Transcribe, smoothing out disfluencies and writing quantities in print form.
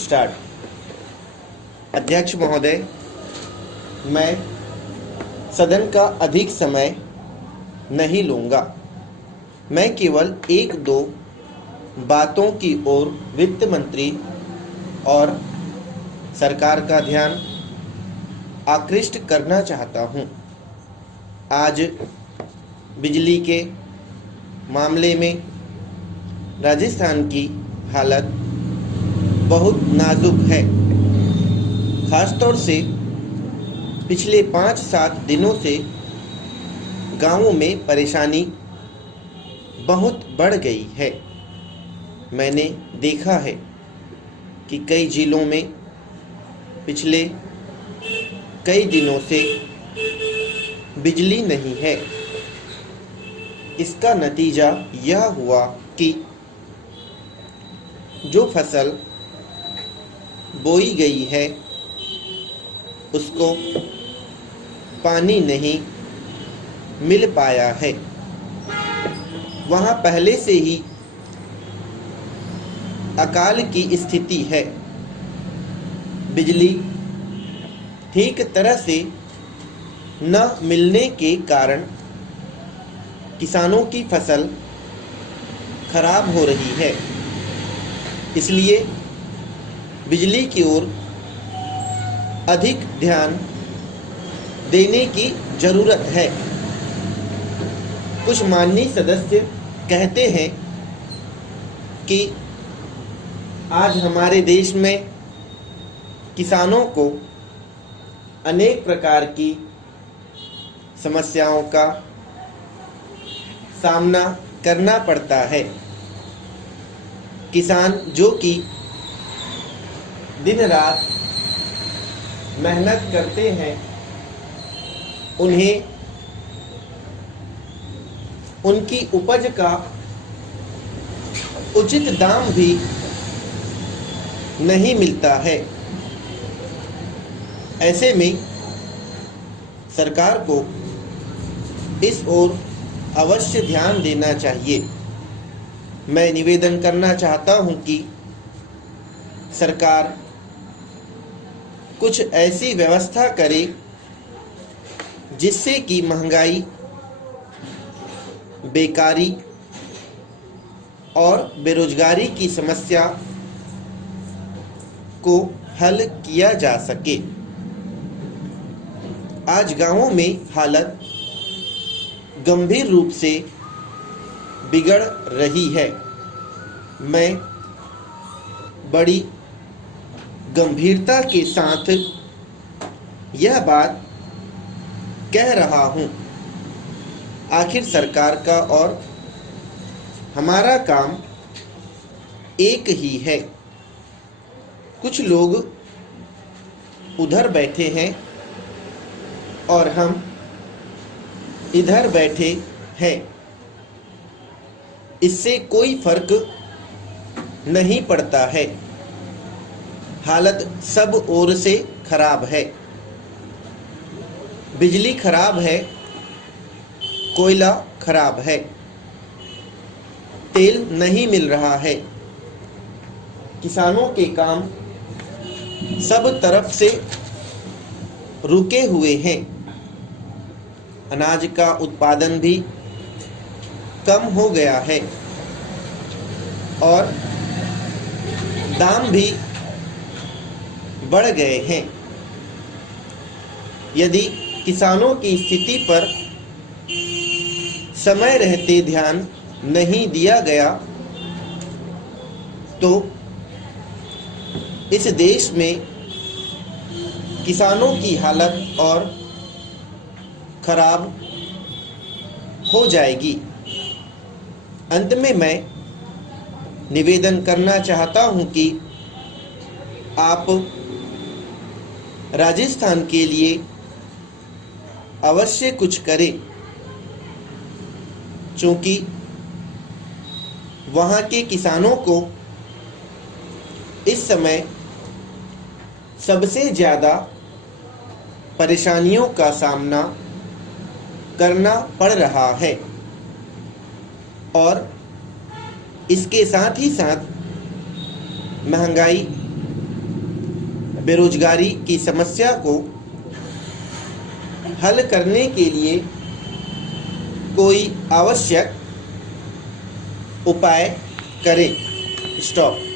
Start. अध्यक्ष महोदय, मैं सदन का अधिक समय नहीं लूँगा। मैं केवल एक दो बातों की ओर वित्त मंत्री और सरकार का ध्यान आकृष्ट करना चाहता हूँ। आज बिजली के मामले में राजस्थान की हालत बहुत नाजुक है। खासतौर से पिछले 5-7 दिनों से गांवों में परेशानी बहुत बढ़ गई है। मैंने देखा है कि कई जिलों में पिछले कई दिनों से बिजली नहीं है। इसका नतीजा यह हुआ कि जो फसल बोई गई है उसको पानी नहीं मिल पाया है। वहाँ पहले से ही अकाल की स्थिति है। बिजली ठीक तरह से न मिलने के कारण किसानों की फसल खराब हो रही है। इसलिए बिजली की ओर अधिक ध्यान देने की जरूरत है। कुछ माननीय सदस्य कहते हैं कि आज हमारे देश में किसानों को अनेक प्रकार की समस्याओं का सामना करना पड़ता है। किसान जो कि दिन रात मेहनत करते हैं, उन्हें उनकी उपज का उचित दाम भी नहीं मिलता है। ऐसे में सरकार को इस ओर अवश्य ध्यान देना चाहिए। मैं निवेदन करना चाहता हूं कि सरकार कुछ ऐसी व्यवस्था करे जिससे कि महंगाई, बेकारी और बेरोजगारी की समस्या को हल किया जा सके। आज गांवों में हालत गंभीर रूप से बिगड़ रही है। मैं बड़ी गंभीरता के साथ यह बात कह रहा हूं। आखिर सरकार का और हमारा काम एक ही है। कुछ लोग उधर बैठे हैं और हम इधर बैठे हैं। इससे कोई फर्क नहीं पड़ता है। हालत सब ओर से खराब है। बिजली खराब है, कोयला खराब है, तेल नहीं मिल रहा है। किसानों के काम सब तरफ से रुके हुए हैं। अनाज का उत्पादन भी कम हो गया है और दाम भी बढ़ गए हैं। यदि किसानों की स्थिति पर समय रहते ध्यान नहीं दिया गया तो इस देश में किसानों की हालत और खराब हो जाएगी। अंत में मैं निवेदन करना चाहता हूं कि आप राजस्थान के लिए अवश्य कुछ करें, क्योंकि वहां के किसानों को इस समय सबसे ज़्यादा परेशानियों का सामना करना पड़ रहा है और इसके साथ ही साथ महंगाई, बेरोजगारी की समस्या को हल करने के लिए कोई आवश्यक उपाय करें। स्टॉप।